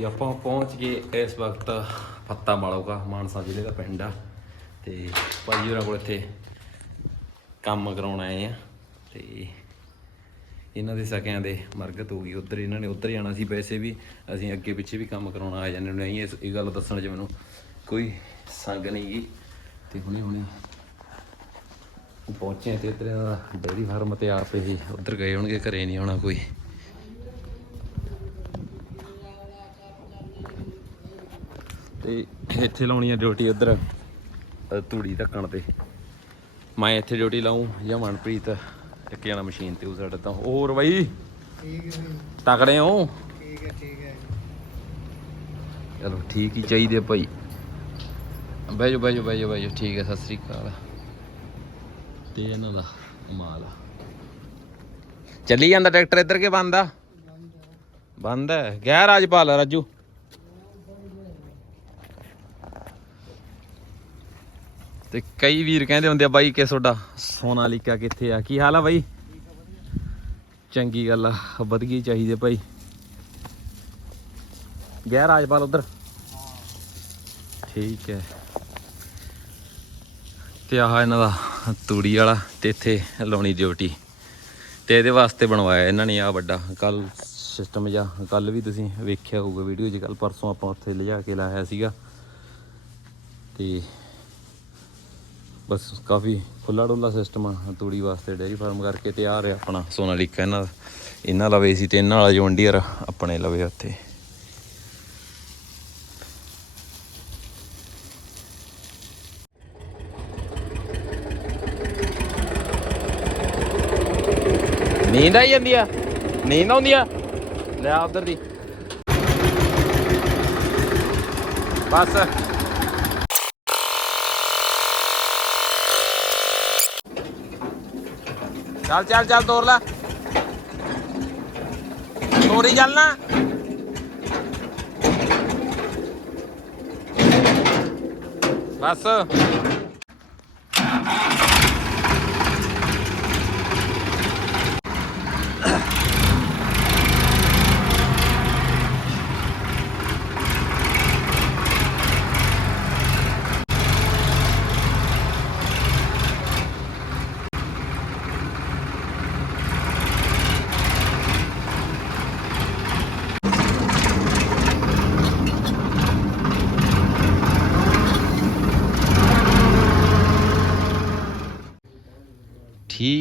ਆਪਾਂ ਪਹੁੰਚ ਗਏ ਇਸ ਵਕਤ ਫੱਤਾ ਮਾਲੋਗਾ, ਮਾਨਸਾ ਜ਼ਿਲ੍ਹੇ ਦਾ ਪਿੰਡ ਆ। ਤੇ ਭਾਈ ਹੋਰਾਂ ਕੋਲ ਇੱਥੇ ਕੰਮ ਕਰਾਉਣ ਆਏ ਆ। ਤੇ ਇਹਨਾਂ ਦੇ ਸਕਿਆਂ ਦੇ ਮਰਗਤ ਹੋ ਗਈ। ਉਧਰ ਇਹਨਾਂ ਨੇ ਉਧਰ ਜਾਣਾ ਸੀ ਵੈਸੇ ਵੀ। ਅਸੀਂ ਅੱਗੇ ਪਿੱਛੇ ਵੀ ਕੰਮ ਕਰਾਉਣ ਆ ਜਾਂਦੇ ਹੁੰਦੇ ਨਹੀਂ ਇਸ, ਇਹ ਗੱਲ ਦੱਸਣ 'ਚ ਮੈਨੂੰ ਕੋਈ ਸੰਗ ਨਹੀਂ ਗੀ। ਤੇ ਹੁਣੇ ਹੁਣੇ ਉਹ ਪਹੁੰਚੇ ਤੇ ਇੱਧਰ ਇਹਨਾਂ ਦਾ ਡੇਅਰੀ ਫਾਰਮ ਤੇ ਆਪ ਇਹ ਉਧਰ ਗਏ ਹੋਣਗੇ, ਘਰੇ ਨਹੀਂ ਆਉਣਾ ਕੋਈ। ਤੇ ਇੱਥੇ ਲਾਉਣੀ ਆ ਡਿਊਟੀ ਉਧਰ ਤੂੜੀ ਧੱਕਣ ਤੇ। ਮੈਂ ਇੱਥੇ ਡਿਊਟੀ ਲਾਉਂ ਜਾਂ ਮਨਪ੍ਰੀਤ ਇੱਕ ਜਣਾ ਮਸ਼ੀਨ ਤੇ ਉਹ ਤਾਂ ਹੋਰ ਬਾਈ। ਤਕੜੇ ਹੋ?
ਠੀਕ ਹੈ ਠੀਕ ਹੈ
ਚਲੋ ਠੀਕ ਹੀ ਚਾਹੀਦੇ ਭਾਈ। ਬਹਿ ਜਾਓ ਬਹਿ ਜਾਓ ਬਹਿ ਜਾਓ ਠੀਕ ਹੈ ਸਤਿ ਸ੍ਰੀ ਅਕਾਲ। ਤੇ ਇਹਨਾਂ ਦਾ ਮਾਲ ਆ। ਚੱਲੀ ਜਾਂਦਾ ਟਰੈਕਟਰ ਇੱਧਰ ਕੇ ਬੰਦ ਆ? ਬੰਦ ਹੈ ਗਿਆ ਰਾਜਪਾਲ ਰਾਜੂ। ਤੇ ਕਈ ਵੀਰ ਕਹਿੰਦੇ ਹੁੰਦੇ ਆ, ਬਾਈ, ਕਿ ਤੁਹਾਡਾ ਸੋਨਾਲੀਕਾ ਕਿੱਥੇ ਆ? ਕੀ ਹਾਲ ਆ ਬਾਈ? ਚੰਗੀ ਗੱਲ ਆ ਵਧੀਆ ਚਾਹੀਦੇ ਭਾਈ। ਗਿਆ ਰਾਜਪਾਲ ਉਧਰ? ਠੀਕ ਹੈ। ਤੇ ਆਹ ਇਹਨਾਂ ਦਾ ਤੂੜੀ ਵਾਲਾ ਤੇ ਇੱਥੇ ਲਾਉਣੀ ਡਿਊਟੀ। ਤੇ ਇਹਦੇ ਵਾਸਤੇ ਬਣਵਾਇਆ ਇਹਨਾਂ ਨੇ ਆ ਵੱਡਾ। ਕੱਲ ਸਿਸਟਮ ਜਾਂ ਕੱਲ ਵੀ ਤੁਸੀਂ ਵੇਖਿਆ ਹੋਊਗਾ ਵੀਡੀਓ 'ਚ ਕੱਲ ਪਰਸੋਂ ਆਪਾਂ ਉੱਥੇ ਲਿਜਾ ਕੇ ਲਾਇਆ ਸੀਗਾ। ਤੇ ਬਸ ਕਾਫੀ ਖੁੱਲਾ ਡੁੱਲਾ ਸਿਸਟਮ ਆ ਤੂੜੀ ਵਾਸਤੇ ਡੇਅਰੀ ਫਾਰਮ ਕਰਕੇ ਤੇ ਆ ਰਿਹਾ ਆਪਣਾ। ਸੋਨਾਲੀਕਾ ਇਹਨਾਂ ਦਾ ਇਹਨਾਂ ਲਵੇ ਸੀ ਤੇ ਇਹਨਾਂ ਵਾਲਾ ਜੋਨ ਡੀਅਰ ਆਪਣੇ ਲਵੇ ਉੱਥੇ। ਨੀਂਦ ਆਈ ਜਾਂਦੀ ਆ? ਨੀਂਦ ਆਉਂਦੀ ਆ? ਲੈ ਆ ਉਧਰ ਦੀ। ਬਸ। ਚੱਲ ਚੱਲ ਚੱਲ ਤੋਰ ਲੈ। ਤੋਰੀ ਚੱਲਣਾ ਬਸ।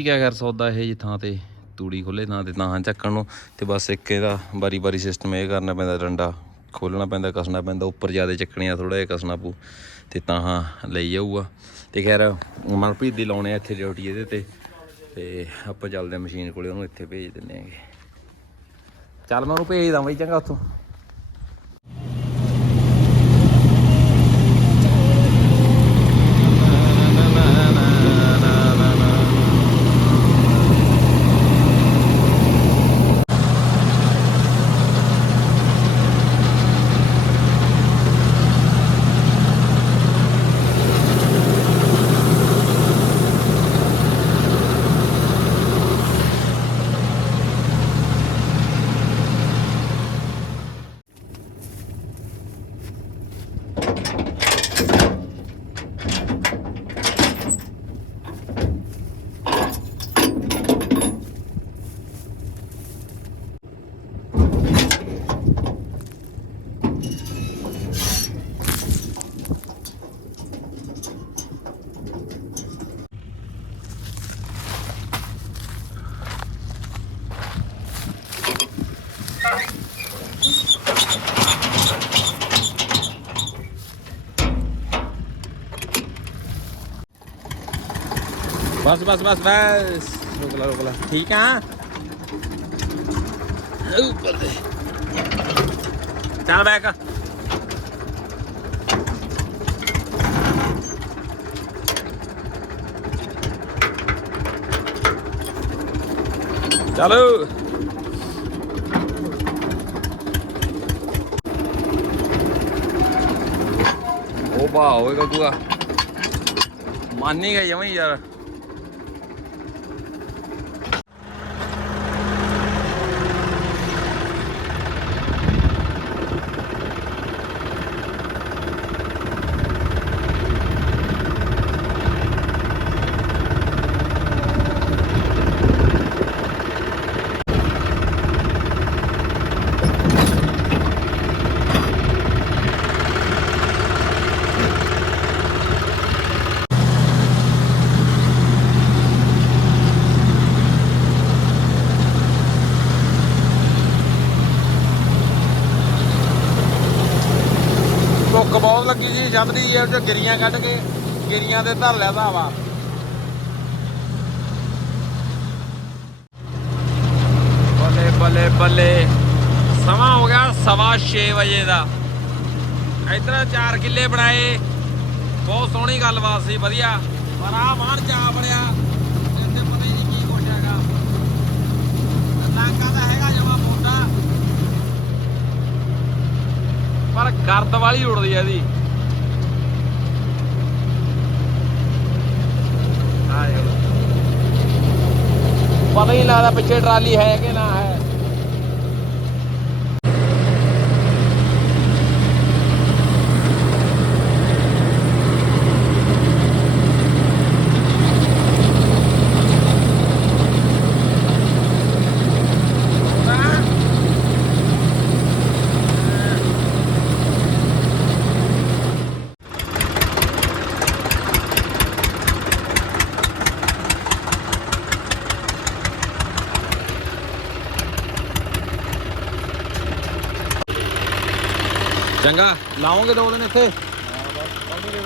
ਠੀਕ ਹੈ ਖੈਰ ਸੌਦਾ ਇਹ ਜੀ ਥਾਂ ਤੇ? ਤੂੜੀ ਖੁੱਲੇ ਥਾਂ ਤੇ ਤਾਂ ਚੱਕਣ ਨੂੰ ਤੇ ਬਸ ਇੱਕ ਇਹਦਾ ਬਾਰੀ ਬਾਰੀ ਸਿਸਟਮ ਇਹ ਕਰਨਾ ਪੈਂਦਾ, ਡੰਡਾ ਖੋਲਣਾ ਪੈਂਦਾ, ਕਸਣਾ ਪੈਂਦਾ, ਉੱਪਰ ਜ਼ਿਆਦਾ ਚੱਕਣੀ ਆ ਥੋੜਾ ਜਿਹਾ ਕਸਣਾ ਪਊ ਤੇ ਤਾਂ ਹਾਂ ਲਈ ਜਾਊਗਾ। ਤੇ ਖੈਰ, ਮਨਪ੍ਰੀਤ ਦੀ ਲਾਉਣੇ ਆ ਇੱਥੇ ਡਿਊਟੀ ਇਹਦੇ ਤੇ ਤੇ ਆਪਾਂ ਚੱਲਦੇ ਆ ਮਸ਼ੀਨ ਕੋਲੇ, ਉਹਨੂੰ ਇੱਥੇ ਭੇਜ ਦਿੰਨੇ ਆਂਗੇ ਚੱਲ ਮੈਂ ਉਹਨੂੰ ਭੇਜਦਾ ਬਈ, ਚੰਗਾ ਉੱਥੋਂ। ਬਸ ਬਸ ਬਸ। ਬਸ ਰੁਕ ਲਾ ਰੁਕ ਲਾ। ਠੀਕ ਆ? ਉੱਪਰ ਦੇ ਚੱਲ ਬੈਕ। ਚਲੋ। ਉਹ ਬਾ ਹੋਏਗਾ ਤੂੰ ਮੰਨ ਨਹੀਂ ਗਈ ਜਮਈ ਯਾਰ। ਉਹ ਗਿਰੀਆਂ ਕੱਢ ਕੇ ਗਿਰੀਆਂ ਦੇ ਧਰ ਲਿਆ ਧਾਵਾ ਬੱਲੇ ਬੱਲੇ ਬੱਲੇ। ਸਮਾਂ ਹੋ ਗਿਆ ਸਵਾ 6 ਵਜੇ ਦਾ। ਇਧਰ ਚਾਰ ਕਿੱਲੇ ਬਣਾਏ। ਬਹੁਤ ਸੋਹਣੀ ਗੱਲਬਾਤ ਸੀ, ਵਧੀਆ। ਪਰ ਆ ਬਾਹਰ ਜਾ ਬੜਿਆ ਇੱਥੇ ਪਤਾ ਨਹੀਂ ਕੀ ਕੁਛ ਹੈਗਾ ਲਾਂਕਾ ਦਾ ਹੈਗਾ ਜਮਾ ਮੋਟਾ ਪਰ ਗਰਦ ਵਾਲੀ ਉੜਦੀ ਐ ਇਹਦੀ। ਪਤਾ ਹੀ ਨਹੀਂ ਲੱਗਦਾ ਪਿੱਛੇ ਟਰਾਲੀ ਹੈ ਕਿ ਨਾ ਹੈ ਚੰਗਾ। ਲਾਉਂਗੇ ਦੋ ਦਿਨ ਇੱਥੇ।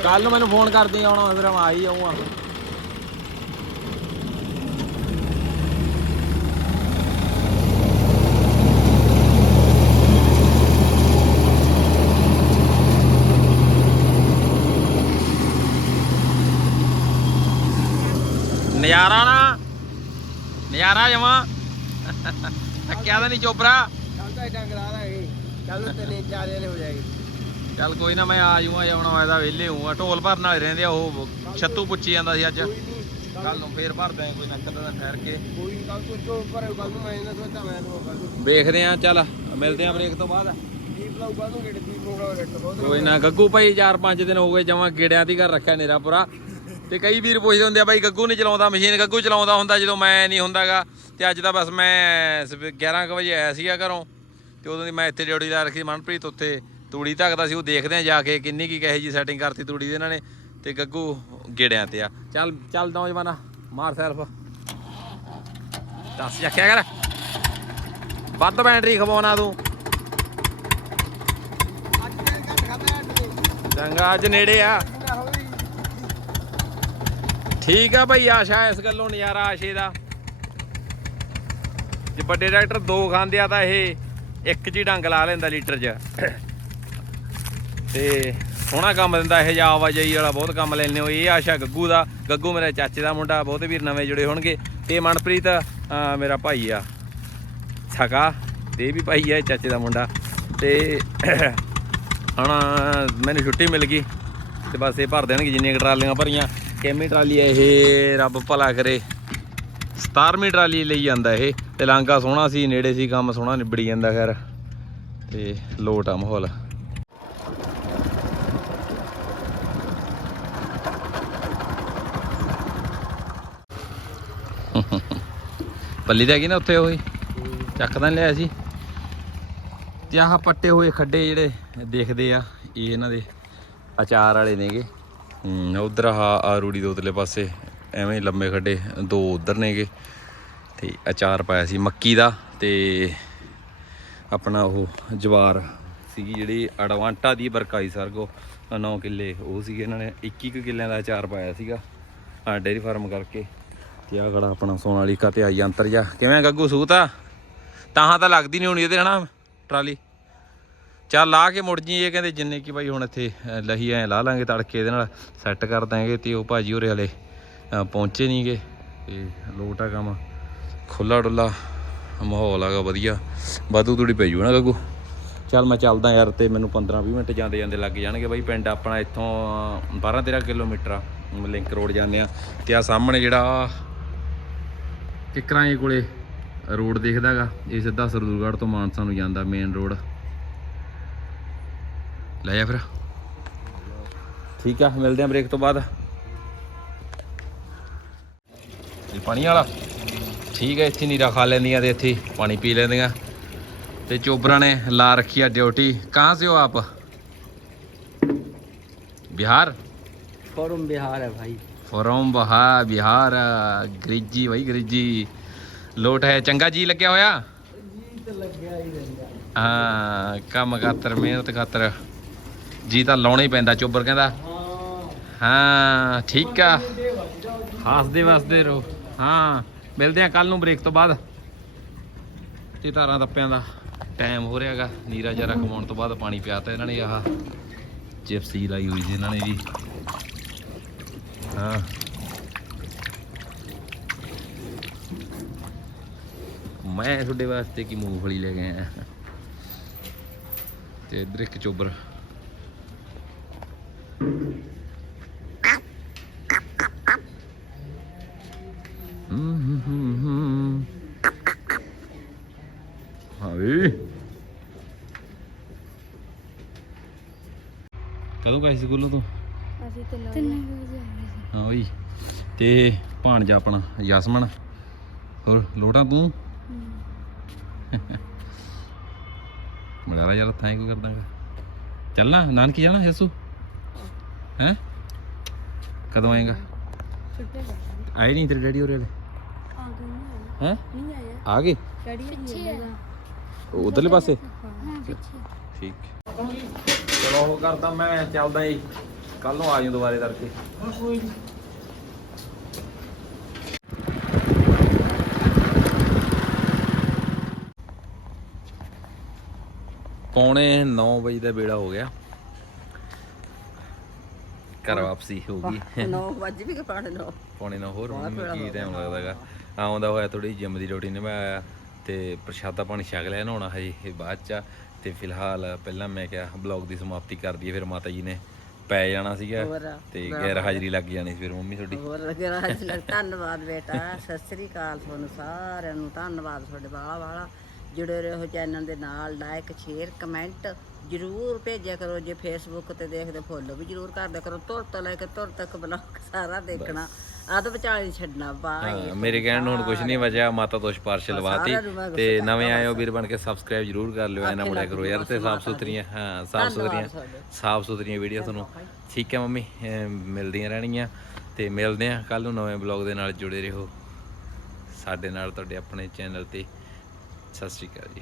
ਕੱਲ ਨੂੰ ਮੈਨੂੰ ਫੋਨ ਕਰਦੀ ਆਉਣਾ ਫਿਰ ਮੈਂ ਆ ਹੀ ਜਾਊਂਗਾ ਨਜ਼ਾਰਾ ਨਾ। ਨਜ਼ਾਰਾ ਜਮਾ। ਥੱਕਿਆ ਤਾਂ ਨਹੀਂ ਚੋਪਰਾ।
ਕੱਲ ਤਾਂ ਡੰਗ ਲਾ ਦਾਂਗੇ ਕੱਲ ਨੂੰ ਤਿੰਨ ਹੋ
ਚੱਲ ਕੋਈ ਨਾ ਮੈਂ ਆ ਜਾਊਂਗਾ ਜਾਉਣਾ ਹੋਇਆ ਵਿਹਲੇ ਹੋਊਂਗਾ। ਢੋਲ ਭਰਨ ਵਾਲੇ ਰਹਿੰਦੇ ਆ ਉਹ ਛੱਤੂ ਪੁੱਛੀ ਜਾਂਦਾ ਸੀ ਅੱਜ। ਕੱਲ ਨੂੰ ਫੇਰ ਭਰਦੇ ਆ ਕੋਈ ਨਾ ਕਦਾ ਠਹਿਰ ਕੇ।
ਕੋਈ ਨੀ, ਕੱਲ ਤੋਂ ਤੋਂ ਪਰ ਕੱਲ ਨੂੰ ਮੈਂ ਇਹਨਾਂ ਸੋਚਦਾ ਮੈਂ ਤੋਂ ਨੂੰ
ਵੇਖਦੇ ਆ ਚੱਲ ਮਿਲਦੇ ਆ ਬ੍ਰੇਕ ਤੋਂ ਬਾਅਦ। ਕੋਈ ਨਾ ਗੱਗੂ ਭਾਈ 4-5 ਦਿਨ ਹੋ ਗਏ ਜਮਾ ਗੇੜਿਆਂ ਦੀ ਘਰ ਰੱਖਿਆ ਨੇਰਾ ਪੂਰਾ। ਤੇ ਕਈ ਵੀਰ ਪੁੱਛਦੇ ਹੁੰਦੇ ਆ ਬਾਈ ਗੱਗੂ ਨਹੀਂ ਚਲਾਉਂਦਾ ਮਸ਼ੀਨ ਗੱਗੂ ਚਲਾਉਂਦਾ ਹੁੰਦਾ ਜਦੋਂ ਮੈਂ ਨਹੀਂ ਹੁੰਦਾਗਾ? ਤੇ ਅੱਜ ਤਾਂ ਬਸ ਮੈਂ ਸਵੇ- 11 ਕੁ ਵਜੇ ਆਇਆ ਸੀਗਾ ਘਰੋਂ। ਤੇ ਉਦੋਂ ਦੀ ਮੈਂ ਇੱਥੇ ਡਿਊਟੀ ਲਾ ਰੱਖੀ ਮਨਪ੍ਰੀਤ ਉੱਥੇ ਤੂੜੀ ਧੱਕਦਾ ਸੀ, ਉਹ ਦੇਖਦੇ ਆ ਜਾ ਕੇ ਕਿੰਨੀ ਕੀ ਕਹੇ ਜੀ ਸੈਟਿੰਗ ਕਰਤੀ ਤੂੜੀ ਦੇ ਇਹਨਾਂ ਨੇ ਤੇ ਗੱਗੂ ਗੇੜਿਆਂ ਤੇ ਆ। ਚੱਲ ਚੱਲ ਨੌਜਵਾਨਾ ਮਾਰ ਸੈਲਫ। ਦੱਸ ਚੱਕਿਆ ਕਰ। ਵੱਧ ਬੈਟਰੀ ਖਵਾਉਣਾ ਤੂੰ।
ਅੱਜ ਕੱਲ
ਚੰਗਾ, ਅੱਜ ਨੇੜੇ ਆ। ਠੀਕ ਆ ਭਾਈ, ਆਸ਼ਾ, ਇਸ ਗੱਲੋਂ ਨਜ਼ਾਰਾ ਆਸ਼ੇ ਦਾ। ਜੇ ਵੱਡੇ ਡਾਕਟਰ ਦੋ ਖਾਂਦੇ ਆ ਤਾਂ ਇਹ ਇੱਕ ਚ ਹੀ ਡੰਗ ਲਾ ਲੈਂਦਾ ਲੀਟਰ 'ਚ। ਤੇ ਸੋਹਣਾ ਕੰਮ ਦਿੰਦਾ ਇਹ ਜਿਹਾ ਆਵਾਜਾਈ ਵਾਲਾ, ਬਹੁਤ ਕੰਮ ਲੈਣੇ ਹੋ। ਇਹ ਆਸ਼ਾ ਗੱਗੂ ਦਾ, ਗੱਗੂ ਮੇਰੇ ਚਾਚੇ ਦਾ ਮੁੰਡਾ, ਬਹੁਤੇ ਵੀਰ ਨਵੇਂ ਜੁੜੇ ਹੋਣਗੇ। ਤੇ ਮਨਪ੍ਰੀਤ ਮੇਰਾ ਭਾਈ ਆ। ਸਕਾ ਤੇ ਇਹ ਵੀ ਭਾਈ ਆ, ਇਹ ਚਾਚੇ ਦਾ ਮੁੰਡਾ। ਤੇ ਹੁਣ ਮੈਨੂੰ ਛੁੱਟੀ ਮਿਲ ਗਈ। ਤੇ ਬਸ ਇਹ ਭਰ ਦੇਣਗੇ ਜਿੰਨੀਆਂ ਟਰਾਲੀਆਂ ਭਰੀਆਂ। ਕਿੰਨੀ ਟਰਾਲੀ ਹੈ ਇਹ, ਰੱਬ ਭਲਾ ਕਰੇ। 17ਵੀਂ ਟਰਾਲੀ ਲਈ ਜਾਂਦਾ ਇਹ। ਤੇ ਲਾਂਗਾ ਸੋਹਣਾ ਸੀ, ਨੇੜੇ ਸੀ, ਕੰਮ ਸੋਹਣਾ ਨਿਬੜੀ ਜਾਂਦਾ, ਖੈਰ। ਤੇ ਲੋਟ ਆ ਮਾਹੌਲ। ਪੱਲੀ ਤਾਂ ਹੈਗੀ ਨਾ ਉੱਥੇ ਉਹ ਚੱਕਦਾ ਨੀ ਲਿਆ ਸੀ। ਤੇ ਆਹ ਪੱਟੇ ਹੋਏ ਖੱਡੇ ਜਿਹੜੇ ਦੇਖਦੇ ਆ ਇਹ ਇਹਨਾਂ ਦੇ ਅਚਾਰ ਵਾਲੇ ਨੇਗੇ। ਉਧਰ ਆ ਰੂੜੀ ਦੇ ਉਤਲੇ ਪਾਸੇ ਐਵੇਂ ਲੰਮੇ ਖੱਡੇ ਦੋ ਉਧਰ ਨੇਗੇ। ਤੇ ਅਚਾਰ ਪਾਇਆ ਸੀ ਮੱਕੀ ਦਾ ਤੇ ਆਪਣਾ ਉਹ ਜਵਾਰ ਸੀਗੀ ਜਿਹੜੀ ਅਡਵਾਂਟਾ ਦੀ ਬਰਕਾਈ ਸਰਗੋ 9 ਕਿੱਲੇ ਉਹ ਸੀਗੇ ਇਹਨਾਂ ਨੇ 21 ਕੁ ਕਿੱਲਿਆਂ ਦਾ ਅਚਾਰ ਪਾਇਆ ਸੀਗਾ। ਆ ਡੇਰੀ ਫਾਰਮ ਕਰਕੇ। ਤੇ ਆ ਖੜਾ ਆਪਣਾ ਸੋਨਾਲੀਕਾ ਤੇ ਆਈ ਅੰਤਰ ਜਾ। ਕਿਵੇਂ ਗੱਗੂ ਸੂਤ ਆ? ਤਾਹਾਂ ਤਾਂ ਲੱਗਦੀ ਨਹੀਂ ਹੋਣੀ ਇਹਦੇ ਹਨਾ ਟਰਾਲੀ। ਚੱਲ ਲਾ ਕੇ ਮੁੜ ਜੀ ਇਹ ਕਹਿੰਦੇ ਜਿੰਨੇ ਕੀ ਬਾਈ ਹੁਣ ਇੱਥੇ ਲਹੀ ਐ ਲਾ ਲਾਂਗੇ ਤੜਕੇ ਇਹਦੇ ਨਾਲ ਸੈੱਟ ਕਰ ਦਾਂਗੇ ਤੇ ਉਹ ਭਾਜੀ ਹੋਰੇ ਹਲੇ ਅ, ਪਹੁੰਚੇ ਨਹੀਂਗੇ ਤੇ ਲੋਟ ਆ ਕੰਮ ਖੁੱਲਾ ਡੁੱਲਾ ਮਾਹੌਲ ਹੈਗਾ ਵਧੀਆ। ਵਾਧੂ ਤੂੜੀ ਪੈ ਜੂ ਨਾ ਗੱਗੂ। ਚੱਲ ਮੈਂ ਚੱਲਦਾ ਯਾਰ ਤੇ ਮੈਨੂੰ 15 20 ਮਿੰਟ ਜਾਂਦੇ ਜਾਂਦੇ ਲੱਗ ਜਾਣਗੇ ਬਾਈ। ਪਿੰਡ ਆਪਣਾ ਇੱਥੋਂ 12 13 ਕਿਲੋਮੀਟਰ ਆ ਲਿੰਕ ਰੋਡ ਜਾਂਦੇ ਆ। ਤੇ ਆ ਸਾਹਮਣੇ ਜਿਹੜਾ ਕਿਕਰਾਂ ਇਹ ਕੋਲੇ ਰੋਡ ਦਿਖਦਾਗਾ, ਇਹ ਸਿੱਧਾ ਸਰਦੂਲਗੜ੍ਹ ਤੋਂ ਮਾਨਸਾ ਨੂੰ ਜਾਂਦਾ ਮੇਨ ਰੋਡ ਲੈ ਜਾ ਫਿਰ। ਠੀਕ ਆ, ਮਿਲਦੇ ਆ ਬ੍ਰੇਕ ਤੋਂ ਬਾਅਦ। ਇਹ ਪਾਣੀ ਵਾਲਾ? ਠੀਕ ਹੈ ਇੱਥੇ ਨੀਰਾ ਖਾ ਲੈਂਦੀਆਂ ਤੇ ਇੱਥੇ ਪਾਣੀ ਪੀ ਲੈਂਦੀਆਂ। ਤੇ ਚੋਬਰਾਂ ਨੇ ਲਾ ਰੱਖੀ ਆ ਡਿਊਟੀ। ਕਹਾਂ ਸੇ ਹੋ ਆਪ? ਬਿਹਾਰ?
ਫੋਰਮ ਬਿਹਾਰ ਹੈ ਭਾਈ।
ਫਰੋਮ ਬਹਾ ਬਿਹਾਰ ਗ੍ਰਿਜੀ ਵਈ ਗ੍ਰਿਜੀ। ਲੋਟ ਹੈ ਚੰਗਾ ਜੀ ਲੱਗਿਆ ਹੋਇਆ?
ਜੀ ਤਾਂ ਲੱਗਿਆ ਹੀ ਰਹਿੰਦਾ
ਹਾਂ ਕੰਮ ਖਾਤਰ ਮਿਹਨਤ ਖਾਤਰ। ਜੀ ਤਾਂ ਲਾਉਣਾ ਹੀ ਪੈਂਦਾ ਚੋਬਰ ਕਹਿੰਦਾ।
ਹਾਂ
ਠੀਕ ਆ। ਹੱਸਦੇ ਵਸਦੇ ਰਹੋ। ਹਾਂ ਮਿਲਦੇ ਆ ਕੱਲ ਨੂੰ ਬ੍ਰੇਕ ਤੋਂ ਬਾਅਦ। ਤੇ ਤਾਰਾਂ ਦੱਪਿਆਂ ਦਾ ਟਾਈਮ ਹੋ ਰਿਹਾਗਾ। ਨੀਰਾ ਜਰਾ ਕਮਾਉਣ ਤੋਂ ਬਾਅਦ ਪਾਣੀ ਪਿਆਤਾ ਇਹਨਾਂ ਨੇ ਆਹ। ਜਿਪਸੀ ਲਾਈ ਹੋਈ ਸੀ ਇਹਨਾਂ ਨੇ ਜੀ ਹਾਂ। ਮੈਂ ਤੁਹਾਡੇ ਵਾਸਤੇ ਕੀ ਮੂੰਗਫਲੀ ਲੈ ਕੇ ਆਇਆ। ਤੇ ਇਧਰ ਇੱਕ ਚੋਬਰ। ਹਾਂ ਵੀ ਕਦੋਂ ਗਏ ਸਕੂਲੋਂ ਤੋਂ?
ਅਸੀਂ ਤਿੰਨ ਵਜੇ ਵਜੇ ਆ ਗਏ ਸੀ।
ਹਾਂ ਬਈ ਤੇ ਭਾਣਜਾ ਆਪਣਾ ਯਸਮਨ ਹੋਰ ਲੋਟਾ ਤੂੰ? ਮਗਾਰਾ ਯਾਰ ਥਾਂ ਕੋ ਕਰਦਾਗਾ ਚੱਲਣਾ ਨਾਨਕੀ ਜਾਣਾ ਯਸੂ ਹੈ? ਕਦੋਂ ਆਏਗਾ?
ਛੁੱਟੇ
ਆਏ ਨਹੀਂ ਤੇਰੇ ਡੈਡੀ ਹੋਰੇ ਵਾਲੇ
ਆ ਗਏ ਨਹੀਂ
ਹੈ?
ਨਹੀਂ ਆਏ
ਆ। ਗਏ?
ਡੈਡੀ ਪਿੱਛੇ
ਉਧਰਲੇ ਪਾਸੇ?
ਹਾਂ ਪਿੱਛੇ।
ਠੀਕ। ਚਲੋ ਉਹ ਕਰਦਾ ਮੈਂ ਚੱਲਦਾ ਜੀ ਕੱਲ ਨੂੰ ਆ ਜਾਊਂ ਦੁਬਾਰੇ ਕਰਕੇ। ਪੌਣੇ 9 ਵਜੇ ਦਾ ਵੇੜਾ ਹੋ ਗਿਆ। ਘਰ ਵਾਪਸੀ ਹੋ ਗਈ।
9 ਵਜੇ ਵੀ ਕਪਾੜੇ ਨੋ।
ਪੌਣੇ 9 ਹੋਰ ਹੁਣ ਮੈਨੂੰ ਕੀ ਟਾਈਮ ਲੱਗਦਾਗਾ। ਆਉਂਦਾ ਹੋਇਆ ਥੋੜੀ ਜਿਮ ਦੀ ਰੋਟੀ ਨਿਭਾਇਆ ਤੇ ਪ੍ਰਸ਼ਾਦਾ ਪਾਣੀ ਛਕ ਲਿਆ ਨਹਾਉਣਾ ਹਜੇ ਇਹ ਬਾਅਦ ਚ ਆ। ਤੇ ਫਿਲਹਾਲ ਪਹਿਲਾਂ ਮੈਂ ਕਿਹਾ ਬਲੌਗ ਦੀ ਸਮਾਪਤੀ ਕਰ ਦਈਏ ਫਿਰ ਮਾਤਾ ਜੀ ਨੇ ਪੈ ਜਾਣਾ ਸੀਗਾ
ਹੋਰ।
ਤੇ ਗੈਰ ਹਾਜ਼ਰੀ ਲੱਗ ਜਾਣੀ ਸੀ ਫਿਰ ਮੰਮੀ ਤੁਹਾਡੀ।
ਹੋਰ ਅੱਜ ਲੱਗ ਧੰਨਵਾਦ ਬੇਟਾ ਸਤਿ ਸ੍ਰੀ ਅਕਾਲ ਤੁਹਾਨੂੰ ਸਾਰਿਆਂ ਨੂੰ ਧੰਨਵਾਦ ਤੁਹਾਡੇ ਬਾਲਾ ਵਾਲਾ। ਜੁੜੇ ਰਹੋ ਚੈਨਲ ਦੇ ਨਾਲ ਲਾਈਕ ਸ਼ੇਅਰ ਕਮੈਂਟ ਜਰੂਰ ਭੇਜਿਆ ਕਰੋ ਜੇ ਫੇਸਬੁੱਕ ਤੇ ਦੇਖਦੇ ਫੋਲੋ ਵੀ ਜਰੂਰ ਕਰਦੇ ਕਰੋ। ਤੁਰ ਤੋਂ ਲੈ ਕੇ ਤੁਰ ਤੱਕ ਬਲੌਗ ਸਾਰਾ ਦੇਖਣਾ। ਆਦ ਵਿਚਾਲੇ ਨਹੀਂ ਛੱਡਣਾ
ਹਾਂ, ਮੇਰੇ ਕਹਿਣ ਨੂੰ ਹੁਣ ਕੁਝ ਨਹੀਂ ਵਜਿਆ ਮਾਤਾ ਤੋਂ ਸਿਫਾਰਿਸ਼ ਲਵਾਤੀ ਤੇ ਨਵੇਂ ਆਏ ਹੋ ਵੀਰ ਬਣ ਕੇ ਸਬਸਕ੍ਰਾਈਬ ਜਰੂਰ ਕਰ ਲਿਓ ਇਹਨਾਂ ਮੁੜਿਆ ਕਰੋ ਯਾਰ ਤੇ ਸਾਫ਼ ਸੁਥਰੀਆਂ ਹਾਂ ਸਾਫ਼ ਸੁਥਰੀਆਂ ਸਾਫ਼ ਸੁਥਰੀਆਂ ਵੀਡੀਓ ਤੁਹਾਨੂੰ। ਠੀਕ ਹੈ ਮੰਮੀ ਅਮ ਮਿਲਦੀਆਂ ਰਹਿਣਗੀਆਂ ਤੇ ਮਿਲਦੇ ਆ ਕੱਲ ਨੂੰ ਨਵੇਂ ਬਲੌਗ ਦੇ ਨਾਲ ਜੁੜੇ ਰਹੋ। ਸਾਡੇ ਨਾਲ ਤੁਹਾਡੇ ਆਪਣੇ ਚੈਨਲ ਤੇ। ਸਤਿ ਸ਼੍ਰੀ ਅਕਾਲ ਜੀ।